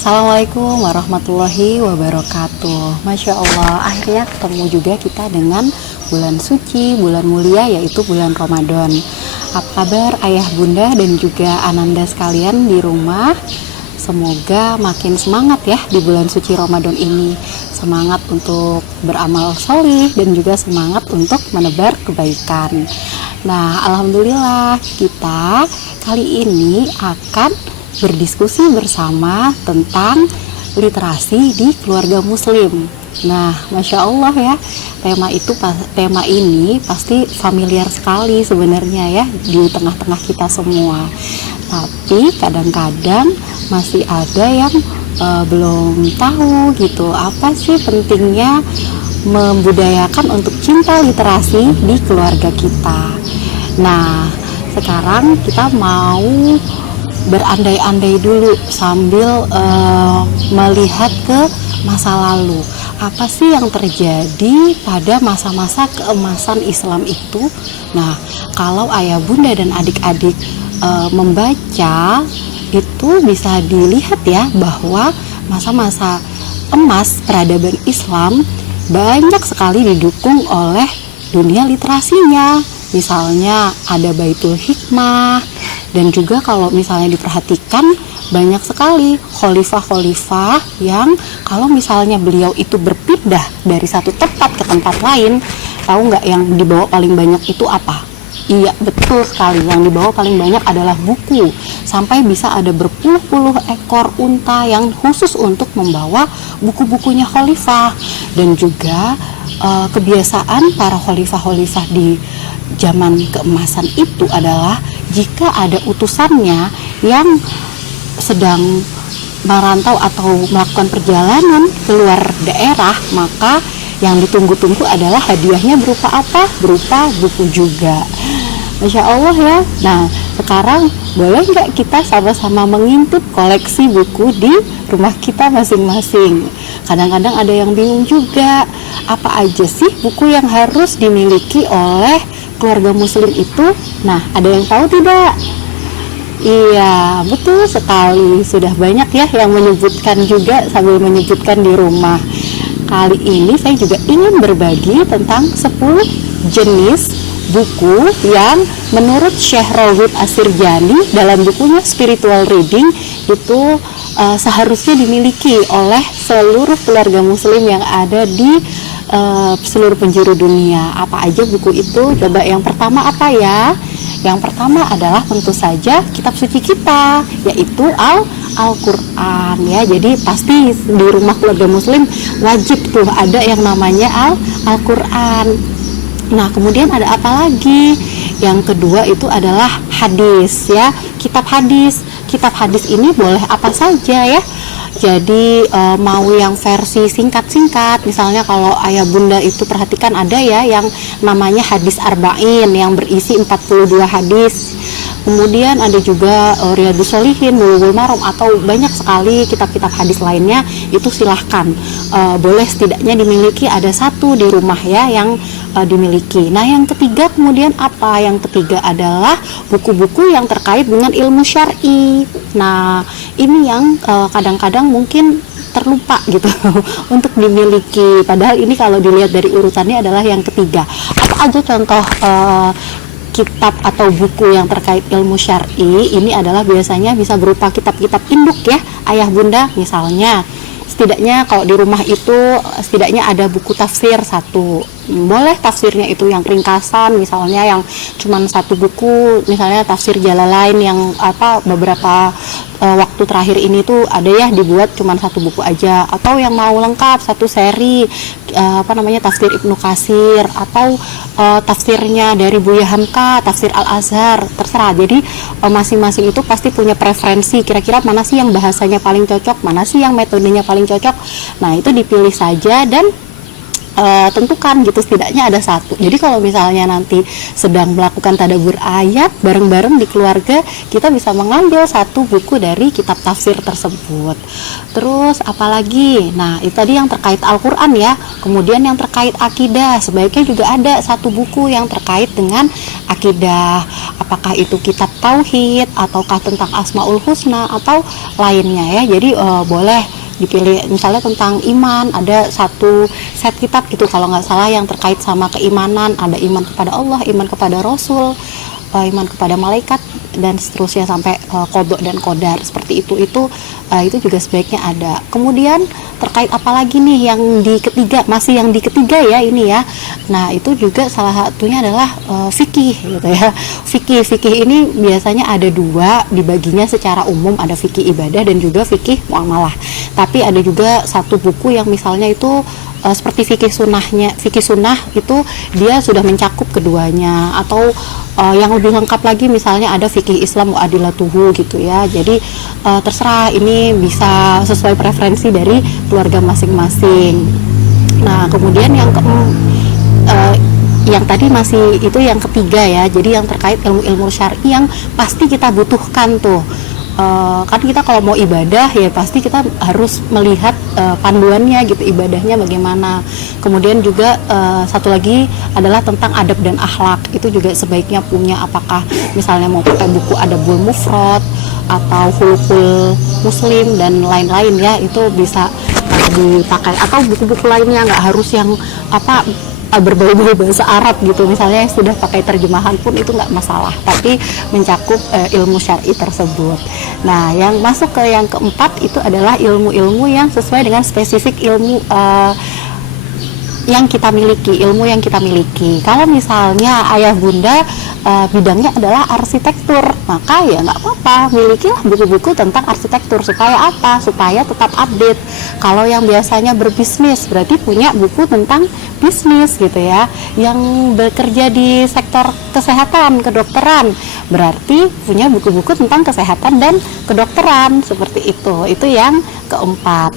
Assalamualaikum warahmatullahi wabarakatuh. Masya Allah, akhirnya ketemu juga kita dengan bulan suci, bulan mulia, yaitu bulan Ramadan. Apa kabar ayah bunda dan juga ananda sekalian di rumah? Semoga makin semangat ya di bulan suci Ramadan ini. Semangat untuk beramal sholih dan juga semangat untuk menebar kebaikan. Nah, alhamdulillah kita kali ini akan berdiskusi bersama tentang literasi di keluarga muslim. Nah, Masya Allah ya, tema ini pasti familiar sekali sebenarnya ya di tengah-tengah kita semua. Tapi kadang-kadang masih ada yang belum tahu gitu, apa sih pentingnya membudayakan untuk cinta literasi di keluarga kita. Nah, sekarang kita mau berandai-andai dulu sambil melihat ke masa lalu. Apa sih yang terjadi pada masa-masa keemasan Islam itu? Nah, kalau ayah bunda dan adik-adik membaca itu bisa dilihat ya bahwa masa-masa emas peradaban Islam banyak sekali didukung oleh dunia literasinya. Misalnya ada Baitul Hikmah, dan juga kalau misalnya diperhatikan banyak sekali khalifah-khalifah yang kalau misalnya beliau itu berpindah dari satu tempat ke tempat lain, tahu nggak yang dibawa paling banyak itu apa? Iya, betul sekali, yang dibawa paling banyak adalah buku. Sampai bisa ada berpuluh-puluh ekor unta yang khusus untuk membawa buku-bukunya khalifah. Dan juga kebiasaan para khalifah-khalifah di zaman keemasan itu adalah jika ada utusannya yang sedang merantau atau melakukan perjalanan keluar daerah, maka yang ditunggu-tunggu adalah hadiahnya berupa apa? Berupa buku juga. Masya Allah ya. Nah, sekarang boleh nggak kita sama-sama mengintip koleksi buku di rumah kita masing-masing? Kadang-kadang ada yang bingung juga, apa aja sih buku yang harus dimiliki oleh keluarga muslim itu? Nah, ada yang tahu tidak? Iya, betul sekali. Sudah banyak ya yang menyebutkan juga sambil menyebutkan di rumah. Kali ini saya juga ingin berbagi tentang 10 jenis buku yang menurut Syekh Rawid Asirjani dalam bukunya Spiritual Reading itu seharusnya dimiliki oleh seluruh keluarga muslim yang ada di seluruh penjuru dunia. Apa aja buku itu? Coba yang pertama apa ya? Yang pertama adalah tentu saja kitab suci kita, yaitu Al-Quran ya. Jadi pasti di rumah keluarga muslim wajib tuh ada yang namanya Al-Quran. Nah, kemudian ada apa lagi? Yang kedua itu adalah hadis ya, kitab hadis. Kitab hadis ini boleh apa saja ya. Jadi mau yang versi singkat-singkat, misalnya kalau ayah bunda itu perhatikan ada ya yang namanya hadis arba'in yang berisi 42 hadis. Kemudian ada juga Riyadhus Shalihin, Bulughul Maram, atau banyak sekali kitab-kitab hadis lainnya. Itu silahkan, boleh setidaknya dimiliki ada satu di rumah ya yang dimiliki. Nah, yang ketiga kemudian apa? Yang ketiga adalah buku-buku yang terkait dengan ilmu syar'i. Nah, ini yang kadang-kadang mungkin terlupa gitu untuk dimiliki. Padahal ini kalau dilihat dari urutannya adalah yang ketiga. Apa aja contoh kitab atau buku yang terkait ilmu syar'i? Ini adalah biasanya bisa berupa kitab-kitab induk ya, ayah bunda. Misalnya setidaknya kalau di rumah itu setidaknya ada buku tafsir satu. Boleh tafsirnya itu yang ringkasan, misalnya yang cuman satu buku, misalnya tafsir Jalalain yang beberapa waktu terakhir ini tuh ada ya dibuat cuman satu buku aja, atau yang mau lengkap satu seri tafsir Ibnu Katsir, atau tafsirnya dari Buya Hamka, tafsir Al-Azhar, terserah. Jadi masing-masing itu pasti punya preferensi, kira-kira mana sih yang bahasanya paling cocok, mana sih yang metodenya paling cocok. Nah, itu dipilih saja dan tentukan gitu, setidaknya ada satu. Jadi kalau misalnya nanti sedang melakukan tadabbur ayat bareng-bareng di keluarga, kita bisa mengambil satu buku dari kitab tafsir tersebut. Terus apalagi? Nah, itu tadi yang terkait Al-Quran ya. Kemudian yang terkait akidah, sebaiknya juga ada satu buku yang terkait dengan akidah, apakah itu kitab tauhid ataukah tentang asmaul husna atau lainnya ya. Jadi boleh dipilih, misalnya tentang iman ada satu set kitab gitu kalau nggak salah yang terkait sama keimanan, ada iman kepada Allah, iman kepada Rasul, iman kepada malaikat dan seterusnya sampai qadha dan qadar seperti itu juga sebaiknya ada. Kemudian terkait apalagi nih yang di ketiga, masih yang di ketiga ya ini ya. Nah itu juga salah satunya adalah fikih gitu ya. Fikih ini biasanya ada dua, dibaginya secara umum, ada fikih ibadah dan juga fikih muamalah. Tapi ada juga satu buku yang misalnya itu seperti fikih sunnah itu dia sudah mencakup keduanya, atau yang lebih lengkap lagi misalnya ada fikih Islam wa adilatuhu gitu ya. Jadi terserah, ini bisa sesuai preferensi dari keluarga masing-masing. Nah kemudian yang tadi masih itu yang ketiga ya, jadi yang terkait ilmu-ilmu syar'i yang pasti kita butuhkan tuh. Kan kita kalau mau ibadah ya pasti kita harus melihat panduannya gitu, ibadahnya bagaimana. Kemudian juga satu lagi adalah tentang adab dan akhlak, itu juga sebaiknya punya, apakah misalnya mau pakai buku Adabul Mufrad atau Khuluqul Muslim dan lain-lain ya, itu bisa dipakai, atau buku-buku lainnya, nggak harus yang berbau-bau bahasa Arab gitu, misalnya sudah pakai terjemahan pun itu nggak masalah, tapi mencakup ilmu syar'i tersebut. Nah yang masuk ke yang keempat itu adalah ilmu-ilmu yang sesuai dengan spesifik ilmu yang kita miliki, ilmu yang kita miliki. Kalau misalnya ayah bunda bidangnya adalah arsitektur, maka ya nggak apa-apa, milikilah buku-buku tentang arsitektur. Supaya apa? Supaya tetap update. Kalau yang biasanya berbisnis, berarti punya buku tentang bisnis gitu ya. Yang bekerja di sektor kesehatan, kedokteran, berarti punya buku-buku tentang kesehatan dan kedokteran, seperti itu. Itu yang keempat.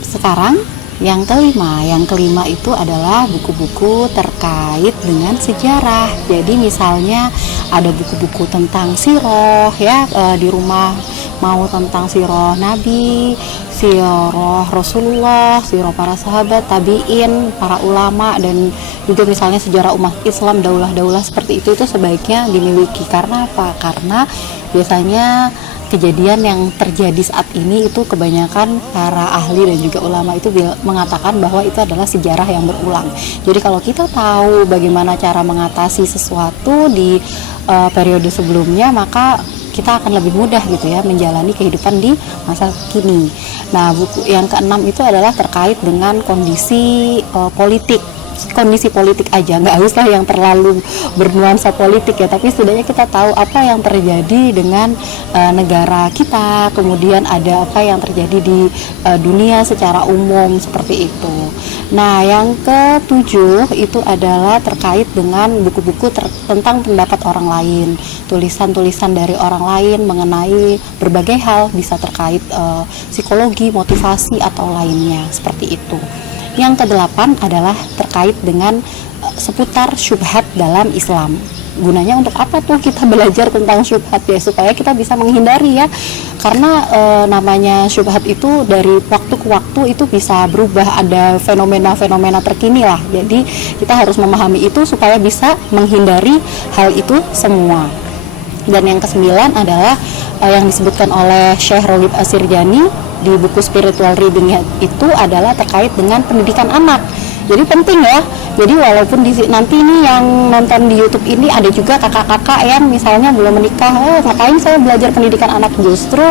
Sekarang yang kelima itu adalah buku-buku terkait dengan sejarah. Jadi misalnya ada buku-buku tentang sirah ya, di rumah mau tentang sirah Nabi, sirah Rasulullah, sirah para sahabat, tabi'in, para ulama, dan juga misalnya sejarah umat Islam, daulah-daulah seperti itu sebaiknya dimiliki. Karena apa? Karena biasanya kejadian yang terjadi saat ini itu kebanyakan para ahli dan juga ulama itu mengatakan bahwa itu adalah sejarah yang berulang. Jadi kalau kita tahu bagaimana cara mengatasi sesuatu di periode sebelumnya, maka kita akan lebih mudah gitu ya menjalani kehidupan di masa kini. Nah buku yang keenam itu adalah terkait dengan kondisi politik aja, nggak usah yang terlalu bernuansa politik ya, tapi setidaknya kita tahu apa yang terjadi dengan negara kita, kemudian ada apa yang terjadi di dunia secara umum, seperti itu. Nah yang ketujuh itu adalah terkait dengan buku-buku tentang pendapat orang lain, tulisan-tulisan dari orang lain mengenai berbagai hal, bisa terkait psikologi, motivasi atau lainnya, seperti itu. Yang kedelapan adalah terkait dengan seputar syubhat dalam Islam. Gunanya untuk apa tuh kita belajar tentang syubhat ya? Supaya kita bisa menghindari ya. Karena namanya syubhat itu dari waktu ke waktu itu bisa berubah, ada fenomena-fenomena terkini lah. Jadi kita harus memahami itu supaya bisa menghindari hal itu semua. Dan yang kesembilan adalah yang disebutkan oleh Syekh Roghib Asirjani di buku Spiritual Reading itu adalah terkait dengan pendidikan anak. Jadi penting ya. Jadi walaupun nanti ini yang nonton di YouTube ini ada juga kakak-kakak yang misalnya belum menikah, ngapain saya belajar pendidikan anak, justru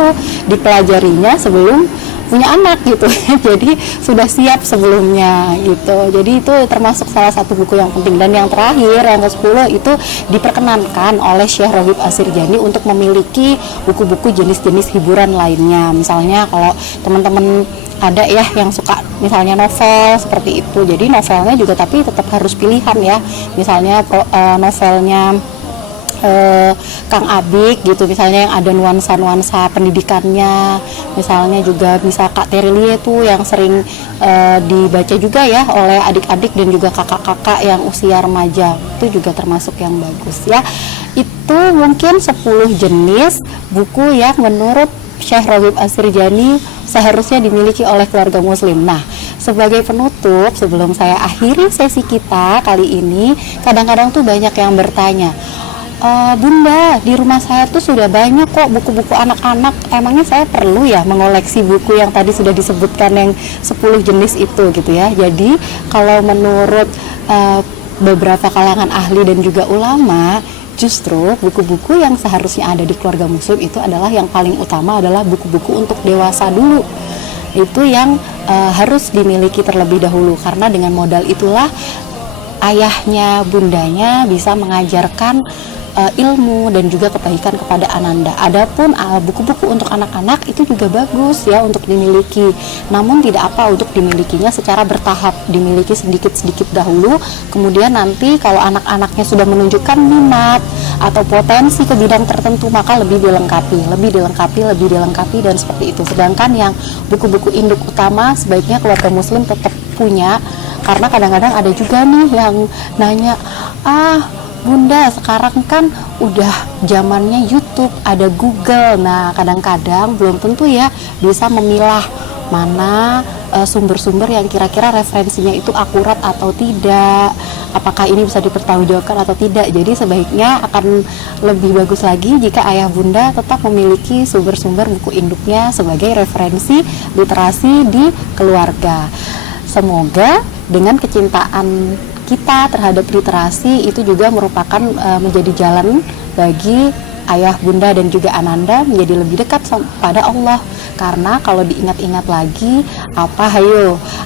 dipelajarinya sebelum punya anak gitu. Jadi sudah siap sebelumnya gitu. Jadi itu termasuk salah satu buku yang penting. Dan yang terakhir, yang ke-10 itu diperkenankan oleh Syekh Roghib Asirjani untuk memiliki buku-buku jenis-jenis hiburan lainnya. Misalnya kalau teman-teman ada ya yang suka misalnya novel seperti itu, jadi novelnya juga tapi tetap harus pilihan ya. Misalnya novelnya Kang Abik gitu, misalnya yang ada nuansa-nuansa pendidikannya. Misalnya juga bisa Kak Terilie tuh yang sering dibaca juga ya oleh adik-adik dan juga kakak-kakak yang usia remaja, itu juga termasuk yang bagus ya. Itu mungkin 10 jenis buku yang menurut Syekh Roghib Asirjani seharusnya dimiliki oleh keluarga muslim. Nah, sebagai penutup, sebelum saya akhiri sesi kita kali ini, kadang-kadang tuh banyak yang bertanya, Bunda, di rumah saya tuh sudah banyak kok buku-buku anak-anak. Emangnya saya perlu ya mengoleksi buku yang tadi sudah disebutkan yang 10 jenis itu gitu ya. Jadi kalau menurut beberapa kalangan ahli dan juga ulama, justru buku-buku yang seharusnya ada di keluarga muslim itu adalah yang paling utama adalah buku-buku untuk dewasa dulu. Itu yang harus dimiliki terlebih dahulu, karena dengan modal itulah ayahnya, bundanya bisa mengajarkan ilmu dan juga kebaikan kepada ananda. Adapun buku-buku untuk anak-anak itu juga bagus ya untuk dimiliki, namun tidak apa untuk dimilikinya secara bertahap, dimiliki sedikit-sedikit dahulu, kemudian nanti kalau anak-anaknya sudah menunjukkan minat atau potensi ke bidang tertentu maka lebih dilengkapi dan seperti itu. Sedangkan yang buku-buku induk utama sebaiknya keluarga muslim tetap punya, karena kadang-kadang ada juga nih yang nanya, Bunda, sekarang kan udah zamannya YouTube, ada Google. Nah, kadang-kadang belum tentu ya bisa memilah mana sumber-sumber yang kira-kira referensinya itu akurat atau tidak, apakah ini bisa dipertanggungjawabkan atau tidak. Jadi sebaiknya akan lebih bagus lagi jika ayah bunda tetap memiliki sumber-sumber buku induknya sebagai referensi literasi di keluarga. Semoga dengan kecintaan kita terhadap literasi itu juga merupakan menjadi jalan bagi ayah bunda dan juga ananda menjadi lebih dekat pada Allah. Karena kalau diingat-ingat lagi,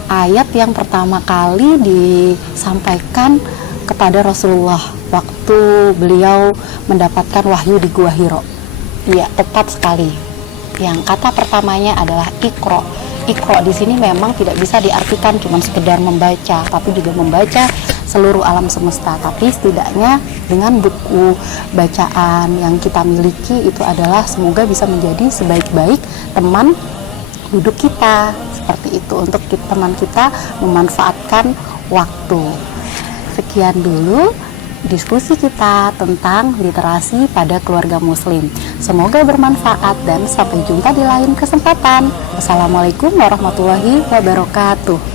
ayat yang pertama kali disampaikan kepada Rasulullah waktu beliau mendapatkan wahyu di Gua Hiro. Iya, tepat sekali. Yang kata pertamanya adalah Iqra. Iqra di sini memang tidak bisa diartikan cuma sekedar membaca, tapi juga membaca seluruh alam semesta. Tapi setidaknya dengan buku bacaan yang kita miliki itu adalah semoga bisa menjadi sebaik-baik teman duduk kita, seperti itu, untuk teman kita memanfaatkan waktu. Sekian dulu diskusi kita tentang literasi pada keluarga muslim. Semoga bermanfaat dan sampai jumpa di lain kesempatan. Wassalamualaikum warahmatullahi wabarakatuh.